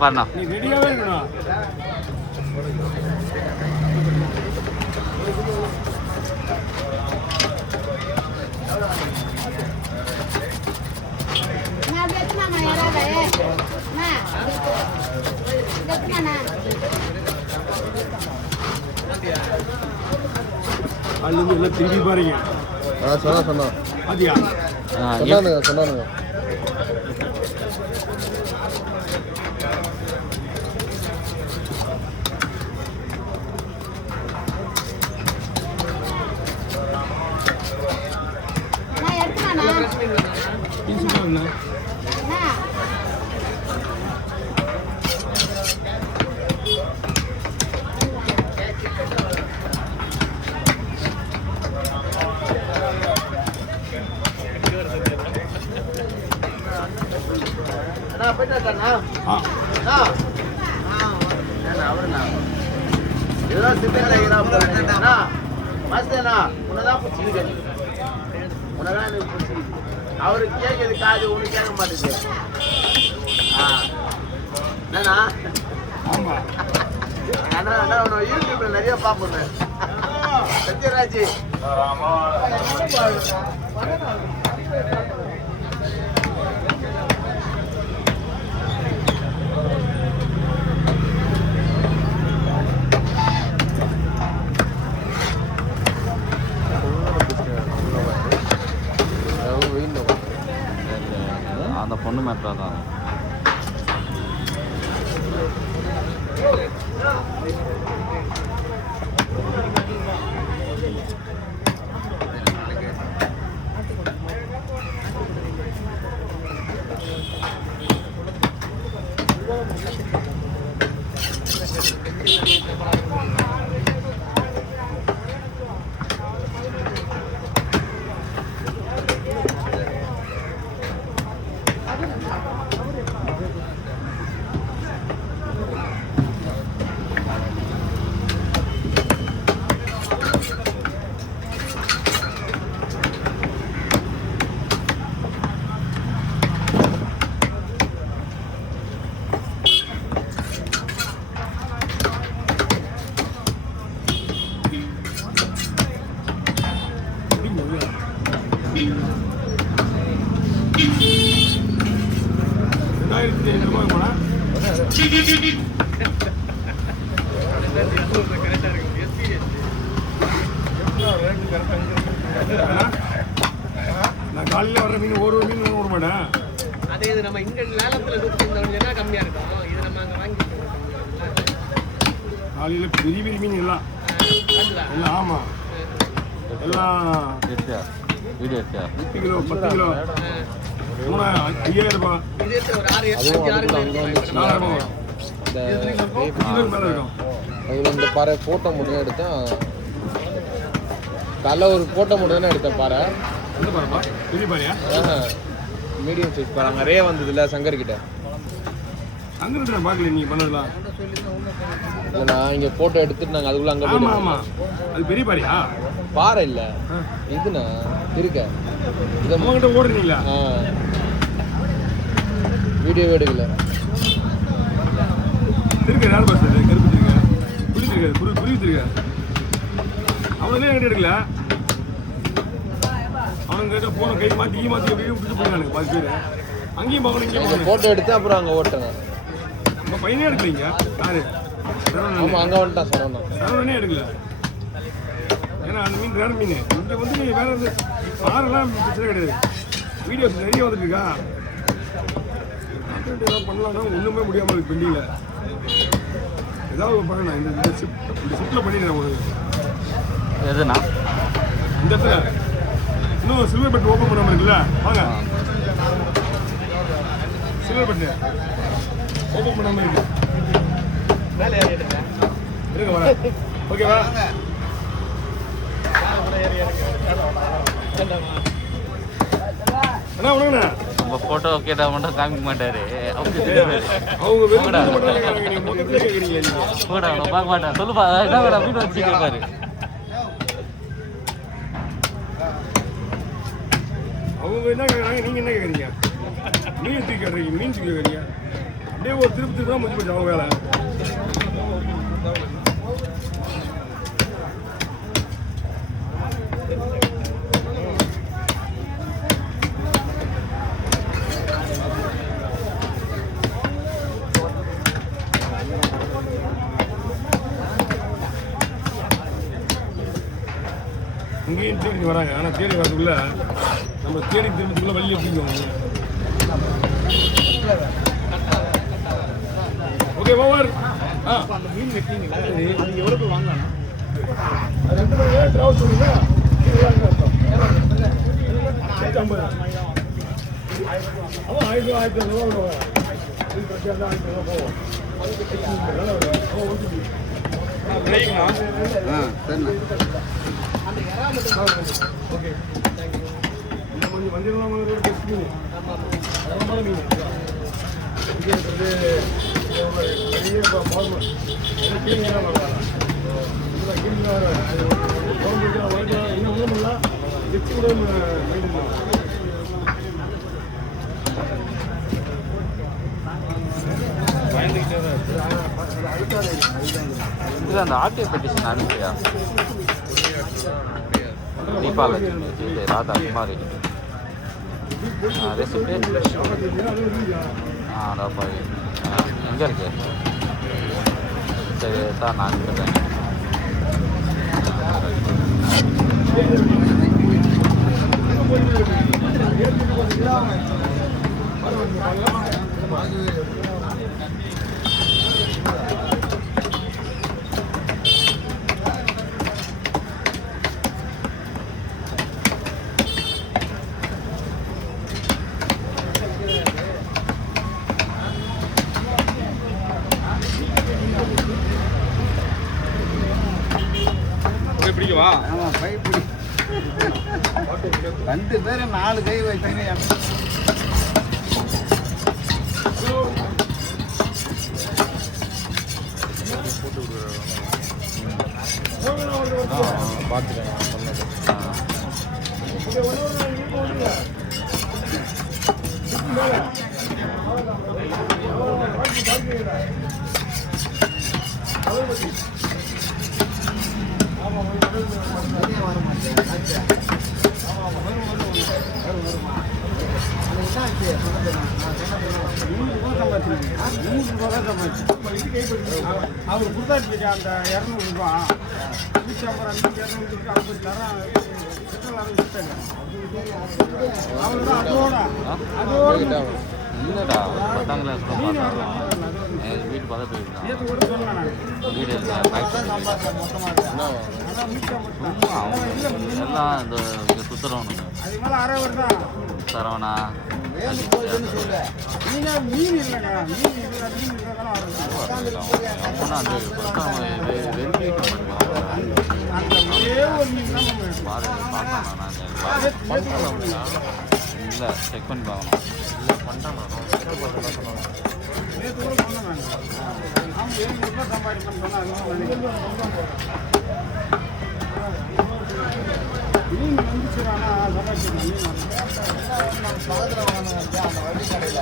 பாருண்ணா நீ ரெடியாவே இருக்கணும். அதுலேருந்து எல்லாம் திரும்பி பாருங்க. சொன்னா அதியா சொன்னானுங்க அவரு கேட்கறது காது ஒண்ணு கேட்க மாட்டேங்குது. யூடியூப்ல நிறைய பாப்பேன் சத்யராஜ். அந்த பொண்ணு மேட்ரா தான் நான் காலையில் வர்ற மீன் ஒரு மீன் விட மாட்டேன். அதே இது நம்ம இங்க லேலத்தில் கம்மியா இருக்கும். இது நம்ம அங்கே வாங்கி காலையில் பெரிய பெரிய மீன் எல்லாம் எல்லாம் ஆமாம் எல்லாம் வீடியோ எடுத்தியா 8 கிலோ 10 கிலோ 5000 ரூபாய். இந்த பாறை ஃபோட்டோ மட்டும் எடுத்தேன். காலைல ஒரு ஃபோட்டோ மட்டும் தானே எடுத்தேன் பாறை. என்ன பாருப்பா பெரிய பாறையா? மீடியம் சைஸ் பாறை. அங்கே ரே வந்ததுல சங்கர் கிட்ட. சங்கர் நான் பார்க்கல நீ பண்ணதெல்லாம். இல்லை நான் இங்கே ஃபோட்டோ எடுத்துட்டு நாங்கள் அதுக்குள்ளே அங்கே ஆமாம் ஆமாம் அது பெரிய பாறையா? பாறை இல்லை இதுண்ணா இருக்க இதை உங்ககிட்ட ஓடுறீங்களா? வீடியோ எடுக்கல இருக்கு யார் பாஸ் கருப்பு இருக்கு புரிஞ்சிருக்காது புரிஞ்சிருக்கா அவனே என்கிட்ட எடுக்கல. அவனுங்கிட்ட போன கை மாற்றி அப்படியே விட்டு போயிடானுங்க 10 பேர். அங்கேயும் பார்க்கணும் இங்கேயும் பார்க்கணும். ஃபோட்டோ எடுத்து அப்புறம் அங்கே ஓட்டுங்க. நம்ம பையனே எடுக்கலீங்க யாரு? ஆமாம் அங்கே வந்துட்டான் சொன்னான். சரவணனே எடுக்கல. ஏன்னா அந்த மீன் வேற மீன். இங்கே வந்து வேற வந்து ஆறெல்லாம் பிரச்சனை கிடையாது. வீடியோஸ் நிறைய வந்துட்டு இருக்கா. கான்டென்ட் ஏதாவது பண்ணலாம்னா ஒன்றுமே முடியாமல் இருக்கு பெண்டிங்கில். ஏதாவது பண்ணணும். இந்த ஷிஃப்ட்டில் பண்ணிடுறேன் உங்களுக்கு. எதுண்ணா இந்த இடத்துல இன்னும் சில்வர் பட்டு ஓப்பன் பண்ணாமல் இருக்குல்ல வாங்க. சில்வர் பட்டு ஓப்பன் பண்ணாமல் இருக்கு. இருங்க வர ஓகேவா? அண்ணா உனங்கண்ணா நம்ம ஃபோட்டோ கேட்டால் மட்டும் காமிக்க மாட்டாரு. அவங்க போடா பார்க்க மாட்டேன் சொல்லுப்பா என்ன வேணா வீடு வச்சு கேட்பாரு. அவங்க என்ன கேட்குறாங்க நீங்கள் என்ன கேட்குறீங்க? மீன் தூக்கி கட்டுறீங்க, மீன் தூக்கி கட்டுறீங்க. அப்படியே ஒரு திருப்பி தான் முடிஞ்சு போச்சு அவங்க வேலை. இங்கேயும் தேடி வராங்க. ஆனால் தேடி வரதுக்குள்ள நம்ம தேடி திரும்பத்துக்குள்ள வெளியே பிடிக்கும். Okay over. அந்த மீன் வெட்டிங்களா அது எவ்வளவு வாங்கலாம்? அது 2 மணி நேரம் ட்ராவல் பண்ணுங்க. 1050. அவன் 1000 ரூபா இது பிரச்சனை தான். 1000 ரூபா போவோம். சரிங்களா? சரிண்ணா. ஓகே. இந்த கொஞ்சம் வண்டியெல்லாம் டெஸ்ட் மீன். தரமான மீன். இங்கே இருக்கிறது பெரிய ஃபார்மர். கீழே வரலாம். கீழே இன்னும் ஒன்றும் வச்சு கூட மீன். இது அந்த ஆர்டிஐ பெட்டிஷன் அனுப்பியா தீபாலட்சுமி இது ராதா குமாரி ரெசிபி அதாப்பா எங்கே இருக்கு? சரி தான் நான் அனுப்பிட்டேன். பிடிக்கவா? ஆமாம், கை பிடி. 2 பேர் 4 கை வச்சுன்னு பார்த்துட்டேன் சொன்னது. அவர் கொடுத்தாச்சு அந்த 200 ரூபா 150 200 தரம் இல்லைடா 10ஆம் கிளாஸ் வீட்டு பக்கத்து வீடு எல்லாம் இந்த சுற்றுறவனுங்க சரவணா இல்லை செக் பண்ணி பார்க்கணும். மீன் வந்துச்சுன்னா பக்கத்தில் வாங்கினேன் அந்த வண்டி கடையில்